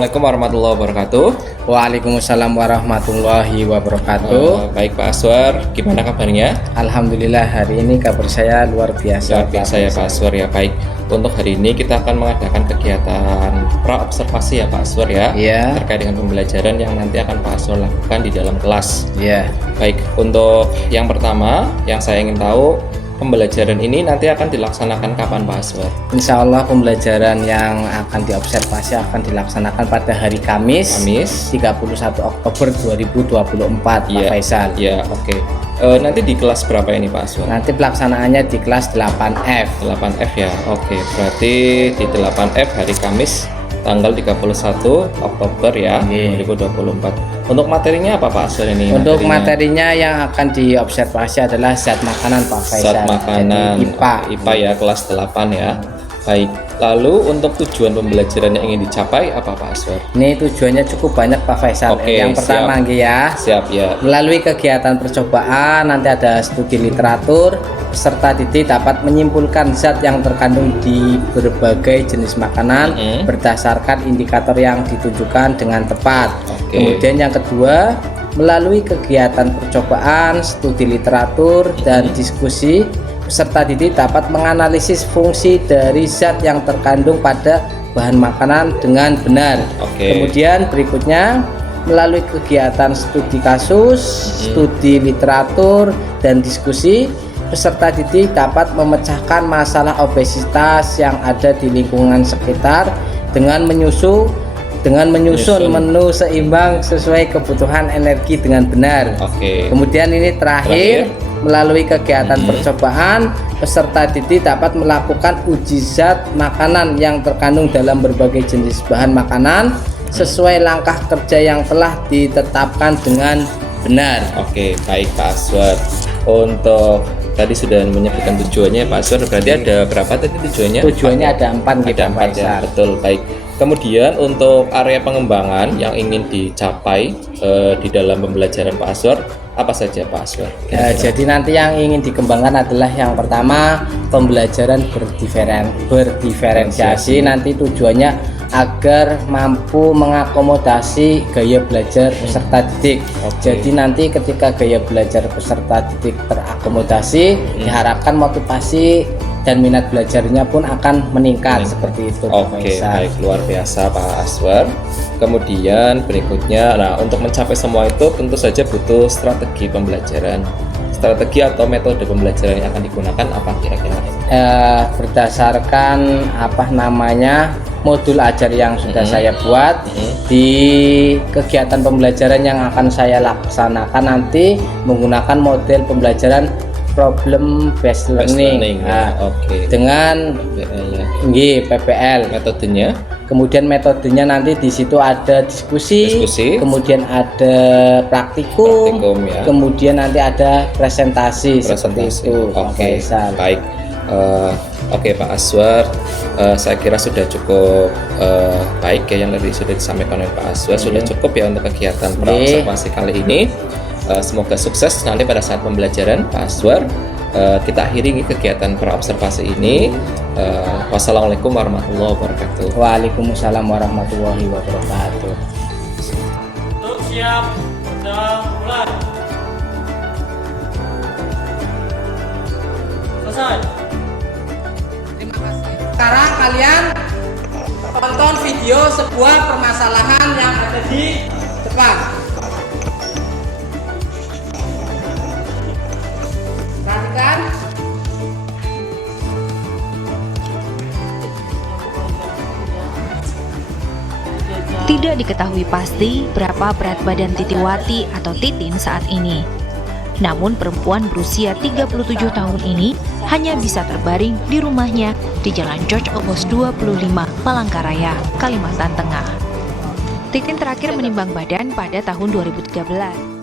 Assalamualaikum warahmatullahi wabarakatuh. Waalaikumsalam warahmatullahi wabarakatuh. Baik Pak Aswar, gimana kabarnya? Alhamdulillah hari ini kabar saya luar biasa. Luar biasa ya Pak Aswar ya. Baik, untuk hari ini kita akan mengadakan kegiatan pra-observasi ya Pak Aswar ya. Iya. Terkait dengan pembelajaran yang nanti akan Pak Aswar lakukan di dalam kelas. Iya. Baik, untuk yang pertama yang saya ingin tahu, pembelajaran ini nanti akan dilaksanakan kapan Pak Aswar? Insya Allah pembelajaran yang akan diobservasi akan dilaksanakan pada hari Kamis 31 Oktober 2024 Pak Faisal. Iya, oke. Nanti di kelas berapa ini Pak Aswar? Nanti pelaksanaannya di kelas 8F. 8F ya, oke. Berarti di 8F hari Kamis tanggal 31 Oktober ya, 2024. Untuk materinya apa Pak Aswar ini? Untuk materinya yang akan diobservasi adalah zat makanan Pak Faisal. Zat makanan. Jadi IPA ya, kelas 8 ya. Baik. Lalu untuk tujuan pembelajaran yang ingin dicapai apa Pak Aswar? Ini tujuannya cukup banyak Pak Faisal. Oke, yang pertama ya. Siap ya. Melalui kegiatan percobaan nanti ada studi literatur, peserta didik dapat menyimpulkan zat yang terkandung di berbagai jenis makanan berdasarkan indikator yang ditunjukkan dengan tepat. Kemudian yang kedua, melalui kegiatan percobaan, studi literatur dan diskusi, peserta didik dapat menganalisis fungsi dari zat yang terkandung pada bahan makanan dengan benar. Kemudian berikutnya, melalui kegiatan studi kasus, studi literatur dan diskusi, peserta didik dapat memecahkan masalah obesitas yang ada di lingkungan sekitar dengan menyusun menu seimbang sesuai kebutuhan energi dengan benar. Kemudian ini terakhir, melalui kegiatan percobaan, peserta didik dapat melakukan uji zat makanan yang terkandung dalam berbagai jenis bahan makanan sesuai langkah kerja yang telah ditetapkan dengan benar. Oke, baik Pak Aswar. Untuk tadi sudah menyebutkan tujuannya Pak Aswar, berarti ada berapa tadi tujuannya? Tujuannya ada 4 Ada 4 ya, betul. Baik. Kemudian untuk area pengembangan yang ingin dicapai di dalam pembelajaran Pak Aswar, apa saja Pak Aswar? Jadi nanti yang ingin dikembangkan adalah yang pertama, pembelajaran berdiferensiasi. Nanti tujuannya agar mampu mengakomodasi gaya belajar peserta didik. Jadi nanti ketika gaya belajar peserta didik terakomodasi, diharapkan motivasi dan minat belajarnya pun akan meningkat seperti itu. Baik, luar biasa Pak Aswar. Kemudian berikutnya, nah untuk mencapai semua itu tentu saja butuh strategi pembelajaran. Strategi atau metode pembelajaran yang akan digunakan apa kira-kira? Berdasarkan modul ajar yang sudah saya buat di kegiatan pembelajaran yang akan saya laksanakan nanti menggunakan model pembelajaran problem based learning. Dengan PPL metodenya. Kemudian metodenya nanti di situ ada diskusi. Kemudian ada praktikum ya. Kemudian nanti ada presentasi. Seperti itu. Baik. Oke Pak Aswar, saya kira sudah cukup baik ya yang tadi sudah disampaikan oleh Pak Aswar. Sudah cukup ya untuk kegiatan pra-observasi kali ini. Semoga sukses nanti pada saat pembelajaran Pak Aswar. Kita akhiri kegiatan pra-observasi ini. Wassalamualaikum warahmatullahi wabarakatuh. Waalaikumsalam warahmatullahi wabarakatuh. Siap, sudah mulai. Selesai. Terima kasih. Sekarang kalian tonton video sebuah permasalahan yang ada di depan. Perhatikan. Tidak diketahui pasti berapa berat badan Titiwati atau Titin saat ini. Namun perempuan berusia 37 tahun ini hanya bisa terbaring di rumahnya di Jalan George Ogos 25, Palangkaraya, Kalimantan Tengah. Titin terakhir menimbang badan pada tahun 2013.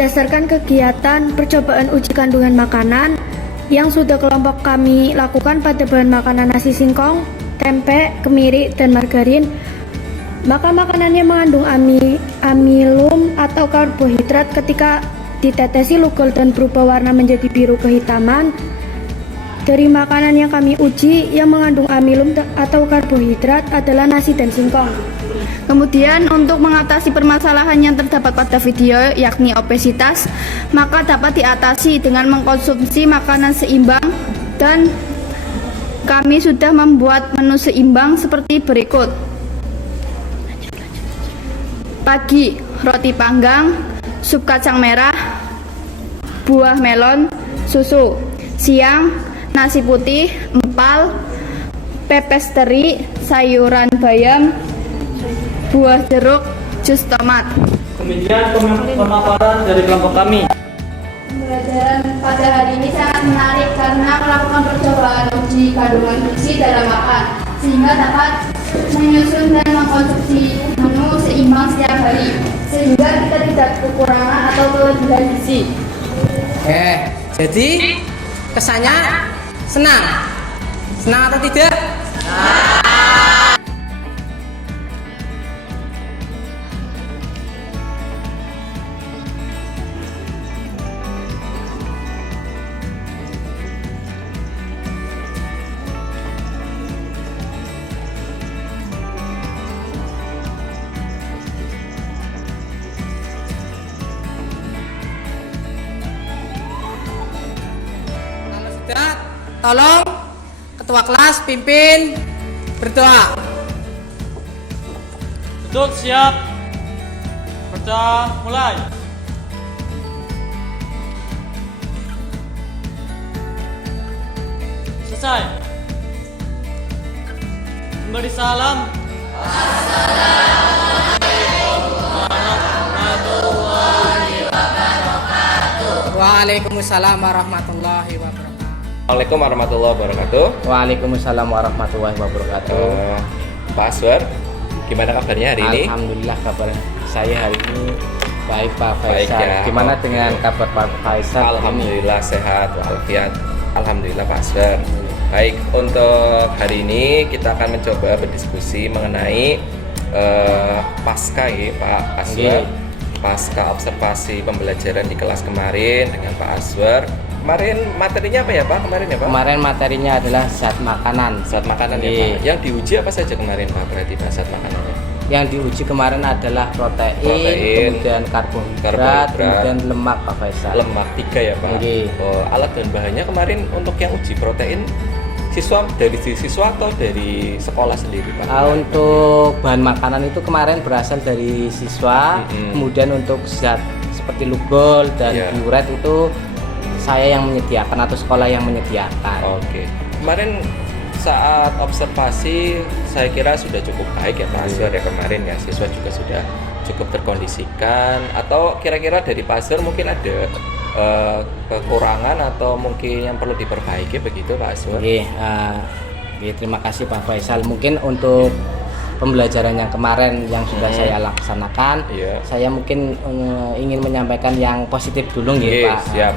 berdasarkan kegiatan percobaan uji kandungan makanan yang sudah kelompok kami lakukan pada bahan makanan nasi singkong, tempe, kemiri, dan margarin, maka makanan yang mengandung amilum atau karbohidrat ketika ditetesi lugol dan berubah warna menjadi biru kehitaman. Dari makanan yang kami uji yang mengandung amilum atau karbohidrat adalah nasi dan singkong. Kemudian untuk mengatasi permasalahan yang terdapat pada video yakni obesitas, maka dapat diatasi dengan mengkonsumsi makanan seimbang, dan kami sudah membuat menu seimbang seperti berikut. Pagi, roti panggang, sup kacang merah, buah melon, susu. Siang, nasi putih, empal, pepes teri, sayuran bayam, buah jeruk, jus tomat. Kemudian pemaparan dari kelompok kami. Pembelajaran pada hari ini sangat menarik karena melakukan percobaan uji kandungan gizi dalam makan, sehingga dapat menyusun dan mengkonsumsi menu seimbang setiap hari, sehingga kita tidak kekurangan atau kelebihan gizi. Jadi kesannya senang atau tidak? Tolong ketua kelas pimpin berdoa. Duduk siap. Baca mulai. Selesai. Memberi salam. Waalaikumsalam warahmatullahi wabarakatuh. Assalamualaikum warahmatullahi wabarakatuh. Waalaikumsalam warahmatullahi wabarakatuh. Pak Aswar, gimana kabarnya hari ini? Alhamdulillah kabar saya hari ini baik Pak Baik, Faisal. ya. Gimana dengan kabar Pak Faisal? Alhamdulillah sehat walafiat. Alhamdulillah Pak Aswar. Baik, untuk hari ini kita akan mencoba berdiskusi mengenai pasca ya Pak Aswar. Pasca observasi pembelajaran di kelas kemarin dengan Pak Aswar. Kemarin materinya apa ya Pak? Kemarin ya Pak? Kemarin materinya adalah zat makanan. Zat makanan ya Pak. Yang diuji apa saja kemarin Pak? Berarti Pak zat makanannya? Yang diuji kemarin adalah protein, kemudian karbohidrat, kemudian lemak Pak Faisal. Lemak 3 ya Pak? Oh, alat dan bahannya kemarin untuk yang uji protein dari siswa atau dari sekolah sendiri Pak? Untuk bahan makanan itu kemarin berasal dari siswa, kemudian untuk zat seperti lugol dan diuret itu saya yang menyediakan atau sekolah yang menyediakan. Oke. Kemarin saat observasi saya kira sudah cukup baik ya Pak Aswar ya kemarin ya, siswa juga sudah cukup terkondisikan, atau kira-kira dari Pak Aswar mungkin ada kekurangan atau mungkin yang perlu diperbaiki begitu Pak Aswar? Terima kasih Pak Faisal. Mungkin untuk pembelajaran yang kemarin yang sudah saya laksanakan, saya mungkin ingin menyampaikan yang positif dulu ya Pak. Siap.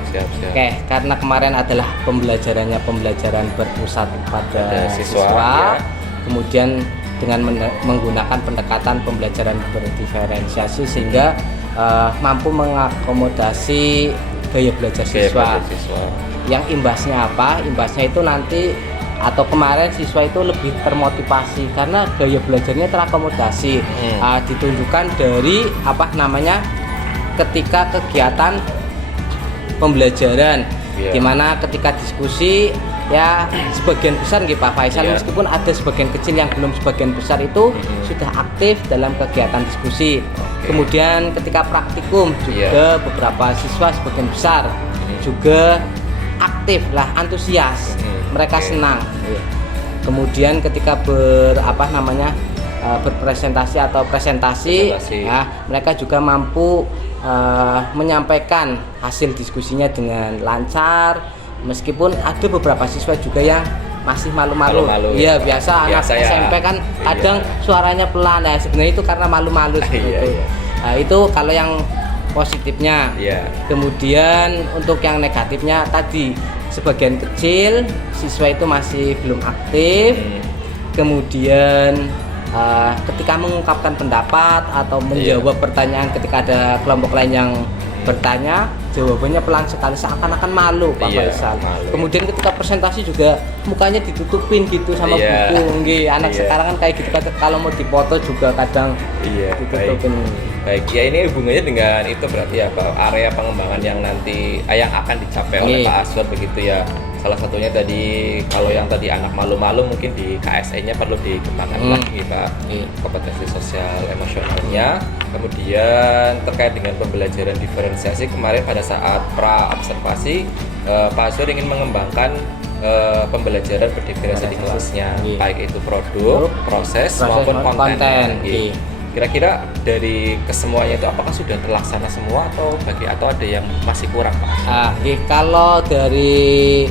Oke, karena kemarin adalah pembelajaran berpusat pada siswa, kemudian dengan menggunakan pendekatan pembelajaran berdiferensiasi sehingga mampu mengakomodasi gaya belajar siswa. Yang imbasnya apa? Imbasnya itu nanti atau kemarin siswa itu lebih termotivasi karena gaya belajarnya terakomodasi. Ditunjukkan dari ketika kegiatan pembelajaran, dimana ketika diskusi ya sebagian besar Pak Faisal, meskipun ada sebagian kecil yang belum, sebagian besar itu sudah aktif dalam kegiatan diskusi. Kemudian ketika praktikum juga beberapa siswa sebagian besar juga aktif lah, antusias, mereka senang. Kemudian ketika berpresentasi atau presentasi. Ya, mereka juga mampu menyampaikan hasil diskusinya dengan lancar, meskipun ada beberapa siswa juga yang masih malu-malu. Iya, biasa anak SMP kan kadang suaranya pelan ya, sebenarnya itu karena malu-malu. Nah, itu kalau yang positifnya. Iya. Kemudian untuk yang negatifnya tadi sebagian kecil siswa itu masih belum aktif. Kemudian ketika mengungkapkan pendapat atau menjawab pertanyaan ketika ada kelompok lain yang bertanya, jawabannya pelan sekali seakan-akan malu Pak Faisal. Kemudian ketika presentasi juga mukanya ditutupin gitu sama buku. Nggih, anak sekarang kan kayak gitu, kalau mau dipoto juga kadang ditutupin. Baik, ya ini hubungannya dengan itu berarti apa area pengembangan yang nanti yang akan dicapai oleh Pak Aswar begitu ya. Salah satunya tadi kalau yang tadi anak malu-malu mungkin di KSE-nya perlu dikembangkan lagi Pak, kompetensi sosial emosionalnya. Kemudian terkait dengan pembelajaran diferensiasi kemarin pada saat pra observasi Pak Aswar ingin mengembangkan pembelajaran berdiferensiasi di kelasnya, baik itu produk, proses maupun konten. Kira-kira dari kesemuanya itu apakah sudah terlaksana semua atau ada yang masih kurang Pak? Kalau dari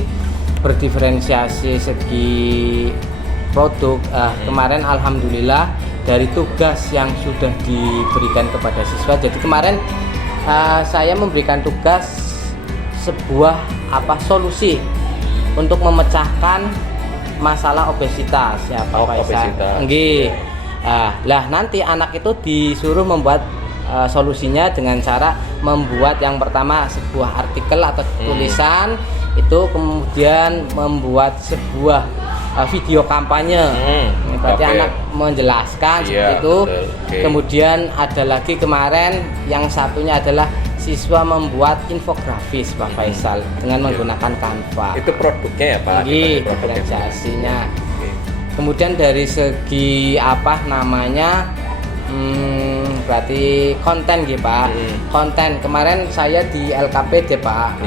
berdiferensiasi segi produk kemarin alhamdulillah dari tugas yang sudah diberikan kepada siswa. Jadi kemarin saya memberikan tugas sebuah solusi untuk memecahkan masalah obesitas ya Pak Faisal. Nggih. Lah nanti anak itu disuruh membuat solusinya dengan cara membuat yang pertama sebuah artikel atau tulisan itu, kemudian membuat sebuah video kampanye. Berarti anak menjelaskan seperti itu. Kemudian ada lagi kemarin yang satunya adalah siswa membuat infografis Pak Faisal dengan menggunakan Canva. Itu produknya ya Pak? Diferensiasinya. Kemudian dari segi berarti konten gitu Pak. Konten kemarin saya di LKPD Pak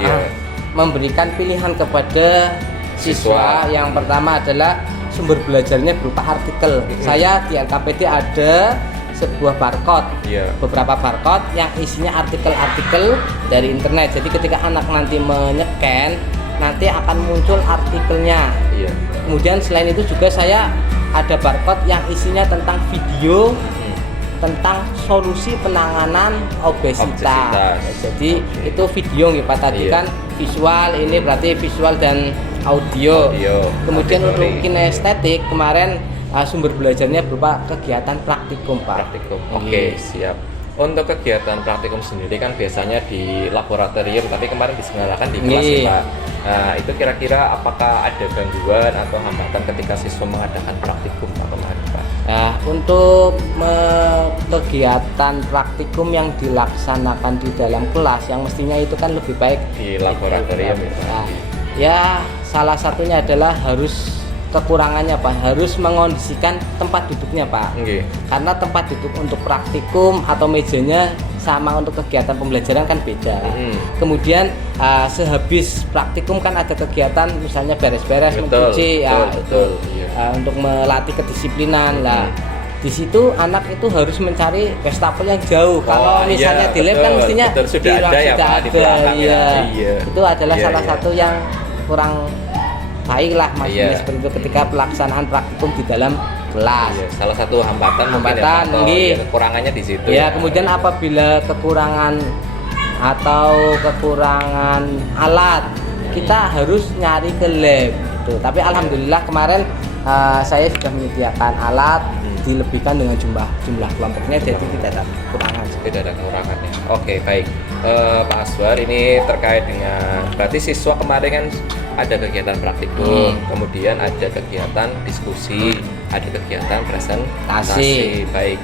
memberikan pilihan kepada siswa. Yang pertama adalah sumber belajarnya berupa artikel. Saya di LKPD ada sebuah barcode, beberapa barcode yang isinya artikel-artikel dari internet. Jadi ketika anak nanti menyeken, nanti akan muncul artikelnya. Kemudian selain itu juga saya ada barcode yang isinya tentang video tentang solusi penanganan obesitas. Jadi itu video nih Pak, tadi kan visual, ini berarti visual dan audio. Kemudian untuk kinestetik kemarin sumber belajarnya berupa kegiatan praktikum Pak. Oke, siap. Untuk kegiatan praktikum sendiri kan biasanya di laboratorium, tapi kemarin diselenggarakan di kelas ya Pak. Nah, itu kira-kira apakah ada gangguan atau hambatan ketika siswa mengadakan praktikum Pak kemarin Pak? Nah, untuk kegiatan praktikum yang dilaksanakan di dalam kelas yang mestinya itu kan lebih baik di laboratorium ya salah satunya adalah kekurangannya Pak, harus mengondisikan tempat duduknya Pak. Karena tempat duduk untuk praktikum atau mejanya sama untuk kegiatan pembelajaran kan beda. Kemudian sehabis praktikum kan ada kegiatan misalnya beres-beres, mencuci untuk melatih kedisiplinan lah. Di situ anak itu harus mencari wastafel yang jauh. Kalau misalnya di lab kan mestinya sudah ada. Itu adalah salah satu yang kurang baiklah maksudnya seperti itu ketika pelaksanaan praktikum di dalam kelas. Salah satu hambatan kekurangannya di situ. Kemudian apabila kekurangan alat, kita harus nyari ke lab gitu. Tapi alhamdulillah kemarin saya sudah menyediakan alat, dilebihkan dengan jumlah kelompoknya, jadi tidak ada kekurangan. Tidak ada kekurangannya. Oke, baik. Pak Aswar, ini terkait dengan berarti siswa kemarin kan ada kegiatan praktikum, kemudian ada kegiatan diskusi, ada kegiatan presentasi. Baik.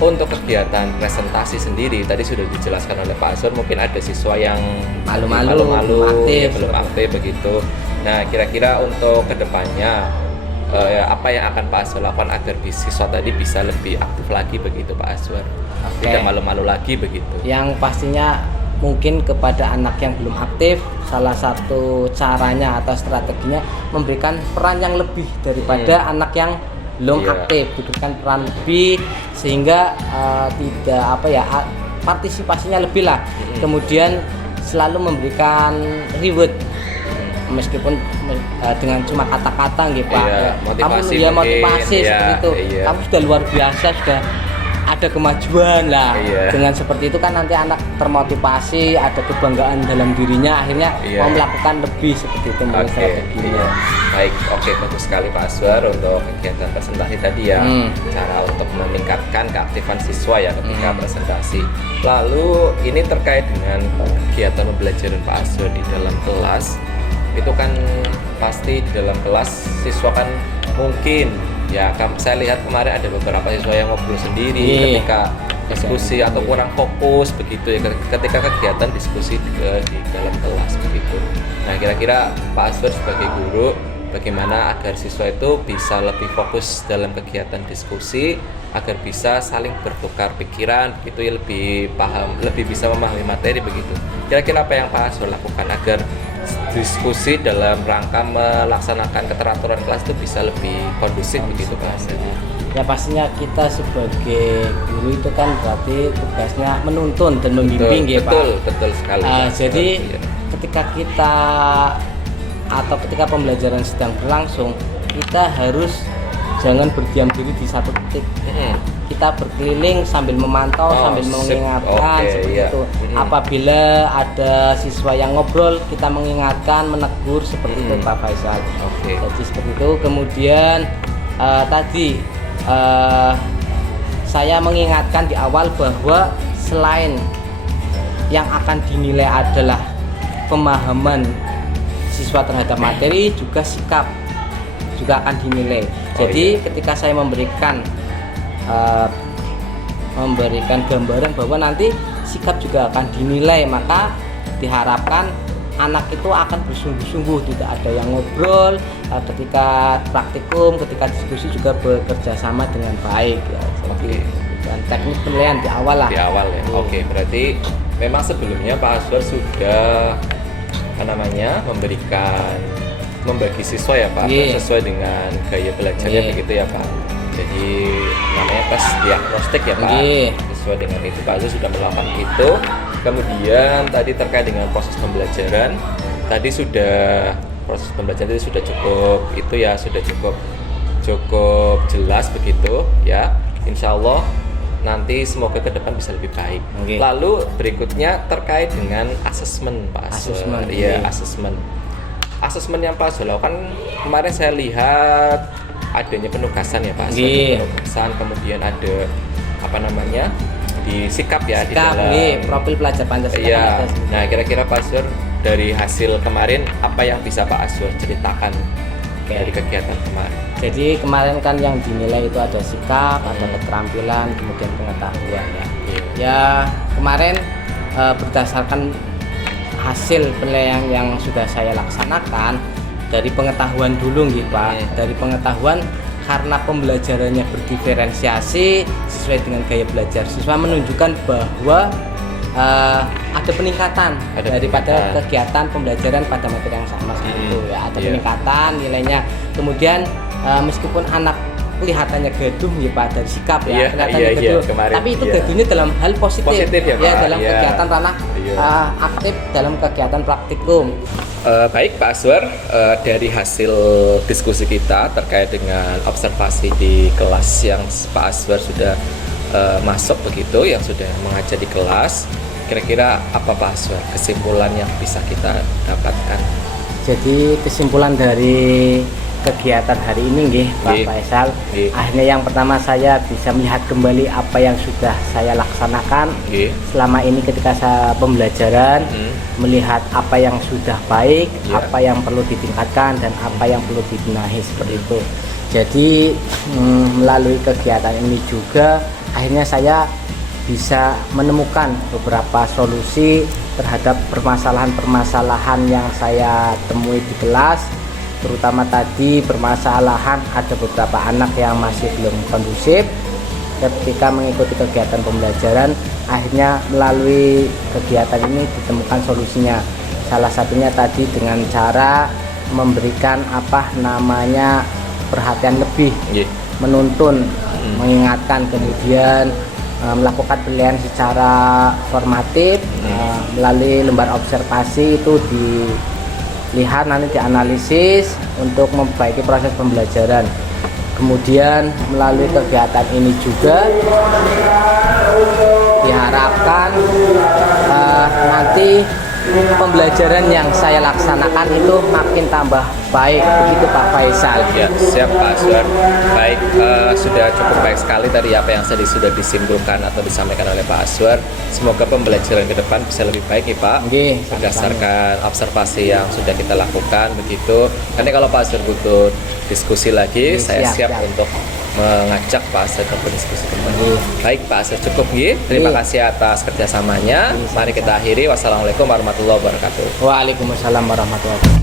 Untuk kegiatan presentasi sendiri tadi sudah dijelaskan oleh Pak Aswar, mungkin ada siswa yang malu-malu, belum aktif begitu. Nah, kira-kira untuk kedepannya apa yang akan Pak Aswar lakukan agar siswa tadi bisa lebih aktif lagi begitu Pak Aswar? Tidak malu-malu lagi begitu. Yang pastinya mungkin kepada anak yang belum aktif, salah satu caranya atau strateginya memberikan peran yang lebih daripada anak yang belum aktif, diberikan peran lebih sehingga partisipasinya lebih lah. Kemudian selalu memberikan reward meskipun dengan cuma kata-kata gitu Pak. Kamu motivasi seperti itu. Kamu sudah luar biasa, sudah ada kemajuan lah. Iya. Dengan seperti itu kan nanti anak termotivasi, ada kebanggaan dalam dirinya, akhirnya Iya. mau melakukan lebih seperti itu menurut strateginya. iya. Baik, oke, bagus sekali Pak Aswar untuk kegiatan presentasi tadi ya. Cara untuk meningkatkan keaktifan siswa ya ketika presentasi. Lalu ini terkait dengan kegiatan pembelajaran Pak Aswar di dalam kelas. Itu kan pasti di dalam kelas siswa kan mungkin ya, saya lihat kemarin ada beberapa siswa yang ngobrol sendiri ketika diskusi atau kurang fokus begitu ya ketika kegiatan diskusi di dalam kelas begitu. Nah, kira-kira Pak Aswar sebagai guru bagaimana agar siswa itu bisa lebih fokus dalam kegiatan diskusi agar bisa saling bertukar pikiran begitu ya, lebih paham, lebih bisa memahami materi begitu. Kira-kira apa yang Pak Aswar lakukan agar diskusi dalam rangka melaksanakan keteraturan kelas itu bisa lebih kondusif begitu Pak Aswar? Ya pastinya kita sebagai guru itu kan berarti tugasnya menuntun dan membimbing ya Pak. Betul sekali. Jadi ketika kita atau ketika pembelajaran sedang berlangsung, kita harus jangan berdiam diri di satu titik. Kita berkeliling sambil memantau, sambil mengingatkan seperti itu. Apabila ada siswa yang ngobrol, kita mengingatkan, menegur seperti itu Pak Faisal. Jadi seperti itu. Kemudian tadi saya mengingatkan di awal bahwa selain yang akan dinilai adalah pemahaman siswa terhadap materi, juga sikap juga akan dinilai. Jadi ketika saya memberikan gambaran bahwa nanti sikap juga akan dinilai, maka diharapkan anak itu akan bersungguh-sungguh, tidak ada yang ngobrol ketika praktikum, ketika diskusi juga bekerja sama dengan baik ya. Dan teknik penilaian di awal lah. Di awal ya. Oke, berarti memang sebelumnya Pak Aswar sudah membagi siswa ya Pak, sesuai dengan gaya belajarnya begitu ya Pak. Jadi namanya tes diagnostik ya Pak. Sesuai dengan itu Pak Aswar sudah melakukan itu. Kemudian tadi terkait dengan proses pembelajaran, proses pembelajaran itu sudah cukup jelas begitu ya. Insya Allah nanti semoga ke depan bisa lebih baik. Lalu berikutnya terkait dengan asesmen Pak Aswar. Asesmen yang Pak Aswar lakukan kemarin saya lihat adanya penugasan ya Pak Aswar. Penugasan, kemudian ada di sikap ya, di dalam profil pelajar Pancasila. Iya. Nah, kira-kira Pak Aswar dari hasil kemarin apa yang bisa Pak Aswar ceritakan dari kegiatan kemarin? Jadi kemarin kan yang dinilai itu ada sikap, ada keterampilan, kemudian pengetahuan ya. Ya kemarin berdasarkan hasil penilaian yang sudah saya laksanakan dari pengetahuan dulu gitu Pak. Dari pengetahuan, karena pembelajarannya berdiferensiasi sesuai dengan gaya belajar siswa, menunjukkan bahwa ada peningkatan daripada kegiatan pembelajaran pada materi yang sama itu ya, ada peningkatan nilainya. Kemudian meskipun anak kelihatannya gaduh ya Pak, dari sikap ya kelihatannya gaduh, tapi itu gaduhnya dalam hal positif ya Pak, dalam kegiatan ranah aktif dalam kegiatan praktikum. Baik Pak Aswar, dari hasil diskusi kita terkait dengan observasi di kelas yang Pak Aswar sudah masuk begitu, yang sudah mengajar di kelas, kira-kira apa Pak Aswar kesimpulan yang bisa kita dapatkan? Jadi kesimpulan dari kegiatan hari ini Pak Faisal, akhirnya yang pertama saya bisa melihat kembali apa yang sudah saya laksanakan selama ini ketika saya pembelajaran, melihat apa yang sudah baik, apa yang perlu ditingkatkan dan apa yang perlu dibenahi seperti itu. Jadi melalui kegiatan ini juga akhirnya saya bisa menemukan beberapa solusi terhadap permasalahan-permasalahan yang saya temui di kelas. Terutama tadi permasalahan ada beberapa anak yang masih belum kondusif ketika mengikuti kegiatan pembelajaran. Akhirnya melalui kegiatan ini ditemukan solusinya. Salah satunya tadi dengan cara memberikan perhatian lebih, menuntun, mengingatkan, kemudian melakukan penilaian secara formatif melalui lembar observasi itu dilihat, nanti dianalisis untuk memperbaiki proses pembelajaran. Kemudian melalui kegiatan ini juga diharapkan nanti pembelajaran yang saya laksanakan itu makin tambah baik, begitu Pak Faisal. Ya, siap Pak Aswar. Baik, sudah cukup baik sekali tadi apa yang sudah disimpulkan atau disampaikan oleh Pak Aswar. Semoga pembelajaran ke depan bisa lebih baik nih Pak. Berdasarkan observasi yang sudah kita lakukan begitu. Nanti kalau Pak Aswar butuh diskusi lagi, saya siap untuk mengajak Pak Aswar untuk berdiskusi kembali. Baik Pak Aswar, cukup nggih. Terima kasih atas kerjasamanya. Mari kita akhiri. Wassalamualaikum warahmatullahi wabarakatuh. Waalaikumsalam warahmatullahi wabarakatuh.